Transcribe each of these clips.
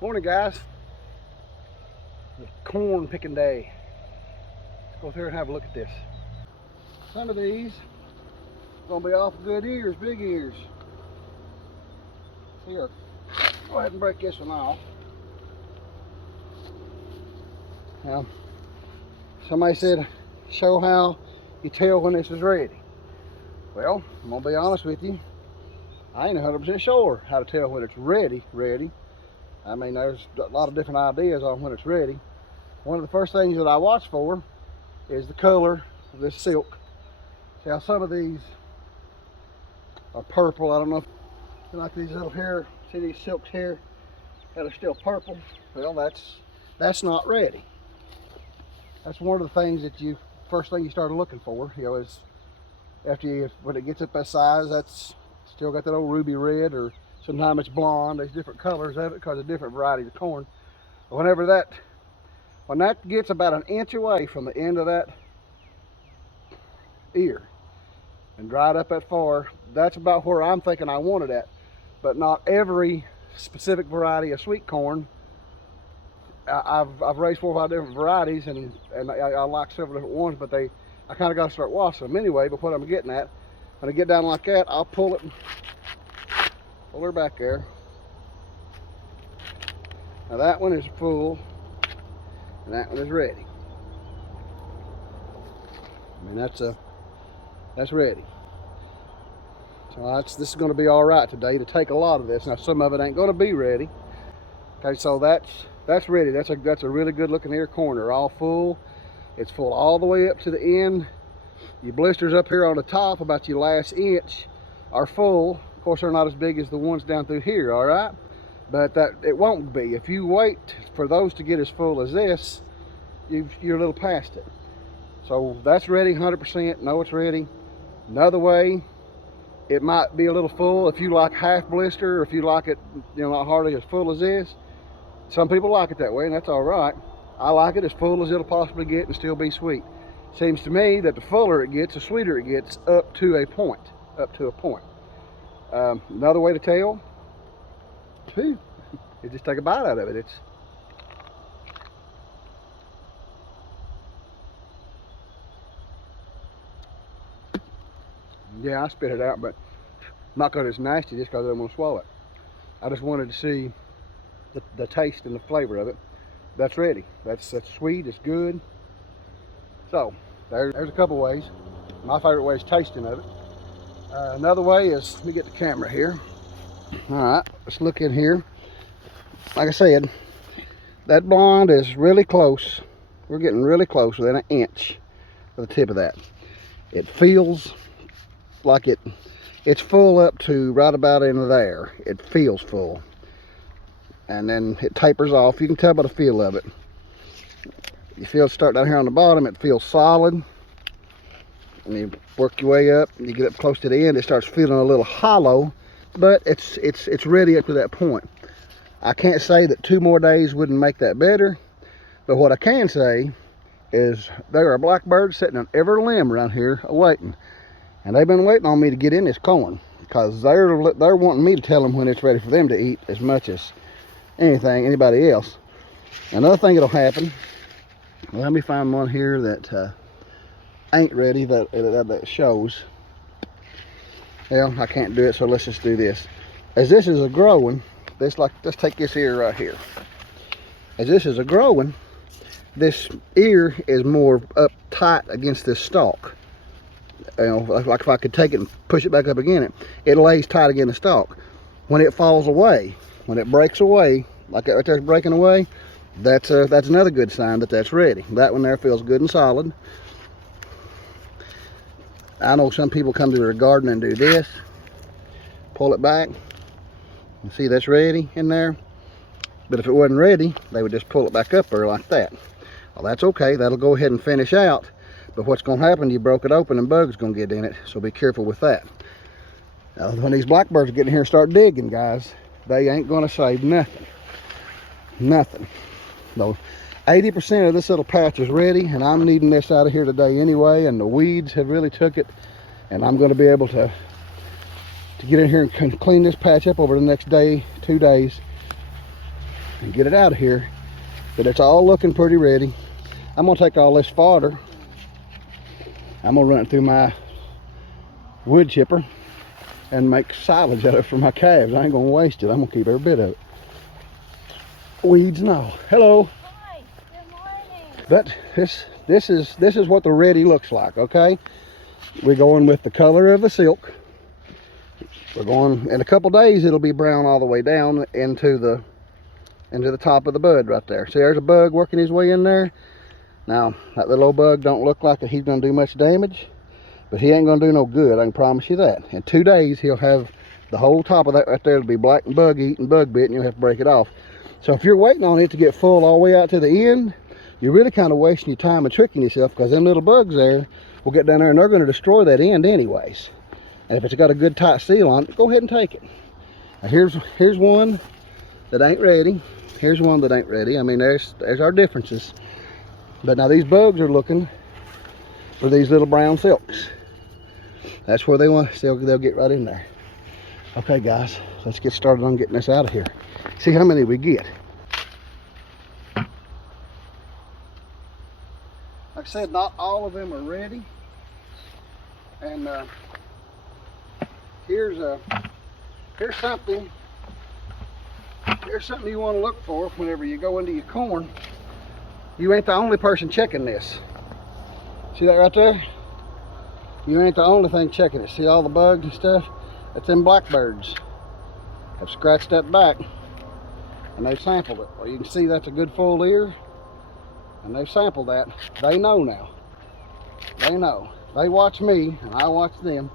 Morning, guys. It's corn picking day. Let's go through and have a look at this. Some of these are gonna be off good ears, big ears. Here, go ahead and break this one off. Now, somebody said, show how you tell when this is ready. Well, I'm gonna be honest with you. I ain't 100% sure how to tell when it's ready. I mean, there's a lot of different ideas on when it's ready. One of the first things that I watch for is the color of this silk. See how some of these are purple. I don't know if you like these little hair. See these silks here that are still purple? Well, that's not ready. That's one of the things that first thing you start looking for, is when it gets up that size, that's still got that old ruby red, or sometimes it's blonde. There's different colors of it because of different varieties of corn. But when that gets about an inch away from the end of that ear and dried up that far, that's about where I'm thinking I want it at. But not every specific variety of sweet corn. I've raised 4 or 5 different varieties, and I like several different ones, but I kind of got to start washing them anyway. But what I'm getting at, when I get down like that, I'll pull her back there. Now that one is full, and that one is ready. I mean, that's ready. So this is going to be all right today to take a lot of this. Now some of it ain't going to be ready. Okay, so that's ready. That's a really good looking ear corn. They're all full. It's full all the way up to the end. Your blisters up here on the top, about your last inch, are full. Of course, they're not as big as the ones down through here, all right? But it won't be. If you wait for those to get as full as this, you're a little past it. So that's ready 100%. Know it's ready. Another way, it might be a little full if you like half blister, or if you like it, not hardly as full as this. Some people like it that way, and that's all right. I like it as full as it'll possibly get and still be sweet. Seems to me that the fuller it gets, the sweeter it gets, up to a point. Another way to tell, you just take a bite out of it. Yeah, I spit it out, but not because it's nasty, just because I'm going to swallow it. I just wanted to see the taste and the flavor of it. That's ready. That's sweet. It's good. So there's a couple ways. My favorite way is tasting of it. Another way is, let me get the camera here. All right, let's look in here. Like I said, that blonde is really close. We're getting really close, within an inch of the tip of that. It feels like it's full up to right about in there. It feels full. And then it tapers off. You can tell by the feel of it. You feel it start down here on the bottom, it feels solid. And you work your way up, and you get up close to the end, it starts feeling a little hollow, but it's ready up to that point. I can't say that 2 more days wouldn't make that better, but what I can say is there are blackbirds sitting on every limb around here waiting. And they've been waiting on me to get in this corn, because they're wanting me to tell them when it's ready for them to eat as much as anybody else. Another thing that'll happen, let me find one here that ain't ready, that shows. Well, I can't do it, so let's just do this. As this is a growing, let's take this ear right here. As this is a growing, this ear is more up tight against this stalk. Like if I could take it and push it back up again, it lays tight against the stalk. When it falls away, when it breaks away, like that right there's breaking away, that's another good sign that that's ready. That one there feels good and solid. I know some people come to their garden and do this, pull it back, and see that's ready in there. But if it wasn't ready, they would just pull it back up there like that. Well, that's okay. That'll go ahead and finish out. But what's going to happen, you broke it open and bugs going to get in it, so be careful with that. Now, when these blackbirds get in here and start digging, guys, they ain't going to save nothing. Nothing. So 80% of this little patch is ready, and I'm needing this out of here today anyway, and the weeds have really took it, and I'm going to be able to get in here and clean this patch up over the next day, 2 days, and get it out of here. But it's all looking pretty ready. I'm gonna take all this fodder. I'm gonna run it through my wood chipper and make silage out of it for my calves. I ain't gonna waste it. I'm gonna keep every bit of it. Weeds and all. Hello. Hi. Good morning. But this is what the ready looks like. Okay, we're going with the color of the silk. We're going in a couple days. It'll be brown all the way down into the top of the bud right there. See, there's a bug working his way in there. Now that little old bug don't look like he's gonna do much damage, but he ain't gonna do no good. I can promise you that. In 2 days, he'll have the whole top of that right there to be black and bug eating, bug bit, and you'll have to break it off. So if you're waiting on it to get full all the way out to the end, you're really kind of wasting your time and tricking yourself, because them little bugs there will get down there and they're going to destroy that end anyways. And if it's got a good tight seal on it, go ahead and take it. Now here's one that ain't ready. Here's one that ain't ready. I mean, there's our differences. But now these bugs are looking for these little brown silks. That's where they want. They'll get right in there. Okay, guys, let's get started on getting this out of here. See how many we get. Like I said, not all of them are ready. And here's something you want to look for whenever you go into your corn. You ain't the only person checking this. See that right there? You ain't the only thing checking it. See all the bugs and stuff? That's them blackbirds have scratched that back and they've sampled it. Well, you can see that's a good full ear, and they've sampled that. They know now. They know. They watch me and I watch them.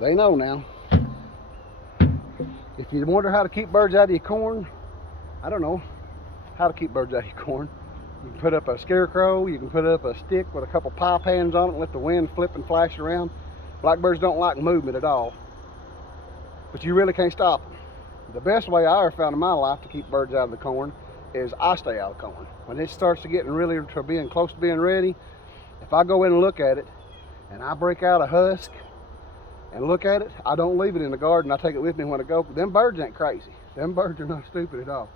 They know now. If you wonder how to keep birds out of your corn, I don't know how to keep birds out of your corn. You can put up a scarecrow, you can put up a stick with a couple pie pans on it and let the wind flip and flash around. Blackbirds don't like movement at all, but you really can't stop them. The best way I ever found in my life to keep birds out of the corn is I stay out of corn. When it starts to getting really to being close to being ready, if I go in and look at it and I break out a husk and look at it, I don't leave it in the garden. I take it with me when I go. Them birds ain't crazy. Them birds are not stupid at all.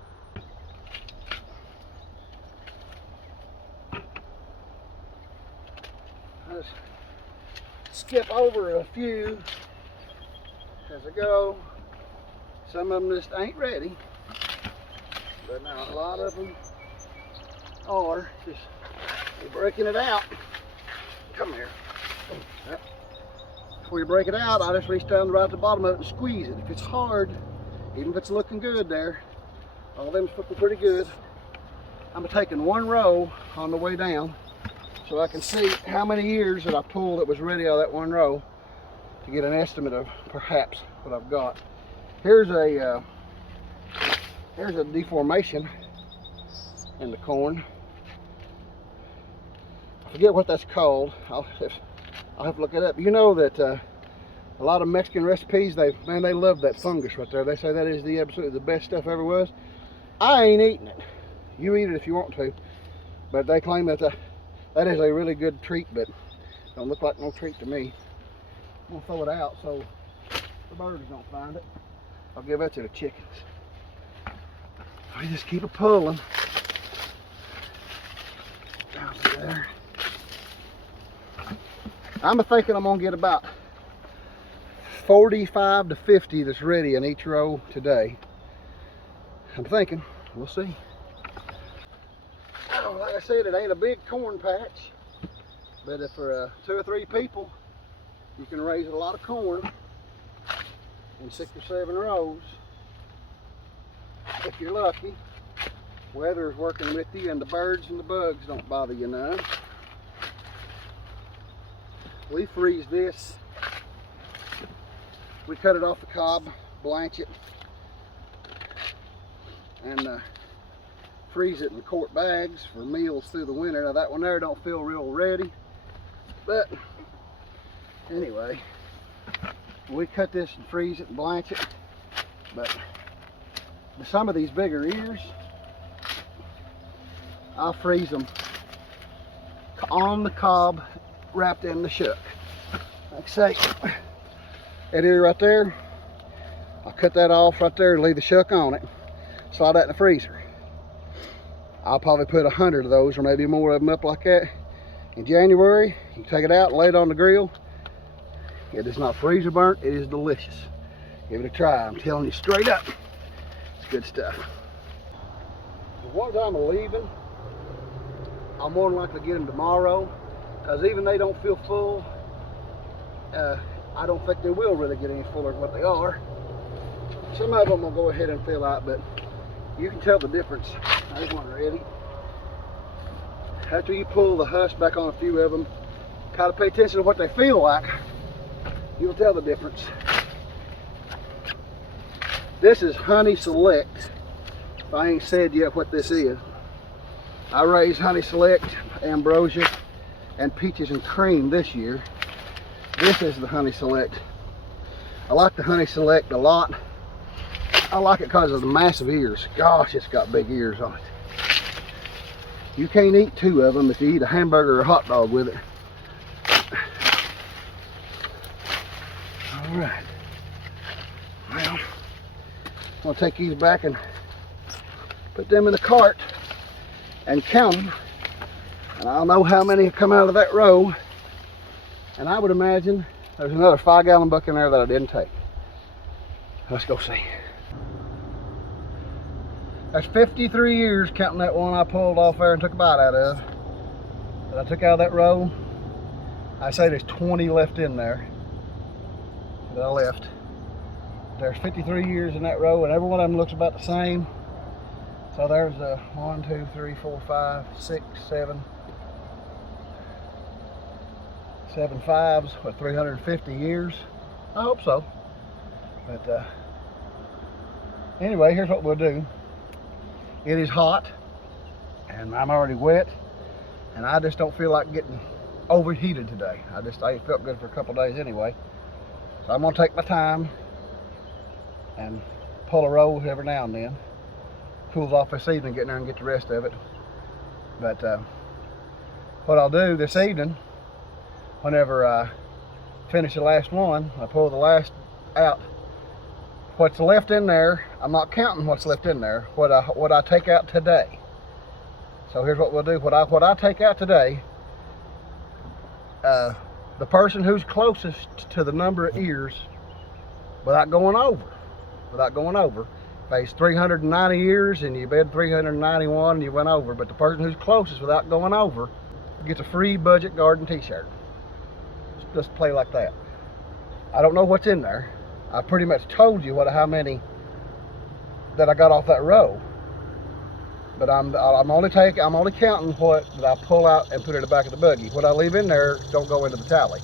Let's skip over a few as I go. Some of them just ain't ready, but now a lot of them are. Just breaking it out. Come here. Yep. Before you break it out, I just reach down right at the bottom of it and squeeze it. If it's hard, even if it's looking good there, all of them's looking pretty good. I'm taking one row on the way down so I can see how many ears that I pulled that was ready out of that one row to get an estimate of perhaps what I've got. Here's a deformation in the corn. I forget what that's called. I'll have to look it up. You know that a lot of Mexican recipes, they love that fungus right there. They say that is absolutely the best stuff ever was. I ain't eating it. You eat it if you want to, but they claim that that is a really good treat, but don't look like no treat to me. I'm gonna throw it out so the birds don't find it. I'll give that to the chickens. We just keep it pulling. Down there. I'm thinking I'm gonna get about 45 to 50 that's ready in each row today. I'm thinking, we'll see. Like I said, it ain't a big corn patch, but if for 2 or 3 people, you can raise a lot of corn in 6 or 7 rows. If you're lucky, weather is working with you and the birds and the bugs don't bother you none. We freeze this. We cut it off the cob, blanch it, and freeze it in quart bags for meals through the winter. Now that one there don't feel real ready, but anyway, we cut this and freeze it and blanch it. But some of these bigger ears, I'll freeze them on the cob, wrapped in the shuck. Like I say, that ear right there, I'll cut that off right there and leave the shuck on it. slide that in the freezer. I'll probably put 100 of those or maybe more of them up like that. In January, you can take it out and lay it on the grill. It is not freezer burnt, it is delicious. Give it a try, I'm telling you straight up. It's good stuff. The ones I'm leaving, I'm more than likely to get them tomorrow, because even they don't feel full. I don't think they will really get any fuller than what they are. Some of them will go ahead and fill out, but you can tell the difference. There's one ready. After you pull the husk back on a few of them, kind of pay attention to what they feel like. You'll tell the difference. This is Honey Select. If I ain't said yet what this is. I raised Honey Select, Ambrosia, and Peaches and Cream this year. This is the Honey Select. I like the Honey Select a lot. I like it because of the massive ears. Gosh, it's got big ears on it. You can't eat 2 of them if you eat a hamburger or a hot dog with it. All right. Well, I'm gonna take these back and put them in the cart and count them. And I'll know how many have come out of that row. And I would imagine there's another 5-gallon bucket in there that I didn't take. Let's go see. That's 53 years counting that one I pulled off there and took a bite out of. That I took out of that row. I say there's 20 left in there that I left. There's 53 years in that row, and every one of them looks about the same. So there's 1, 2, 3, 4, 5, 6, 7. 7 5s with 350 years. I hope so. But anyway, here's what we'll do. It is hot, and I'm already wet, and I just don't feel like getting overheated today. I felt good for a couple days anyway. So I'm gonna take my time and pull a roll every now and then. Cools off this evening, get in there and get the rest of it. But what I'll do this evening, whenever I finish the last one, I pull the last out. What's left in there, I'm not counting what's left in there, what I take out today. So here's what we'll do. What I take out today, the person who's closest to the number of ears without going over, if it's 390 ears and you bid 391 and you went over, but the person who's closest without going over gets a free Budget Garden t-shirt. Just play like that. I don't know what's in there. I pretty much told you how many that I got off that row, but I'm only counting what that I pull out and put in the back of the buggy. What I leave in there don't go into the tally.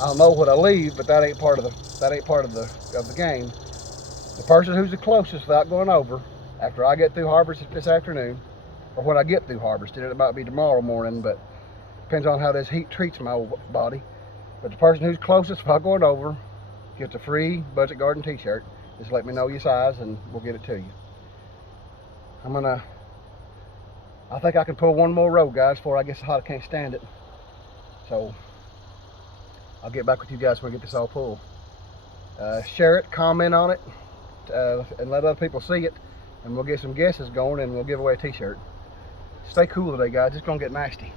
I'll know what I leave, but that ain't part of the game. The person who's the closest without going over, after I get through harvest this afternoon, or when I get through harvesting, it might be tomorrow morning, but depends on how this heat treats my old body. But the person who's closest without going over gets a free Budget Garden t-shirt. Just let me know your size and we'll get it to you. I think I can pull one more row, guys, before I get so hot I can't stand it. So I'll get back with you guys when we get this all pulled. Share it, comment on it, and let other people see it, and we'll get some guesses going and we'll give away a t-shirt. Stay cool today, guys. It's gonna get nasty.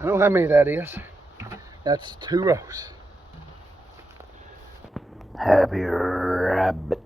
I know how many that is. That's 2 rows. Happy rabbit.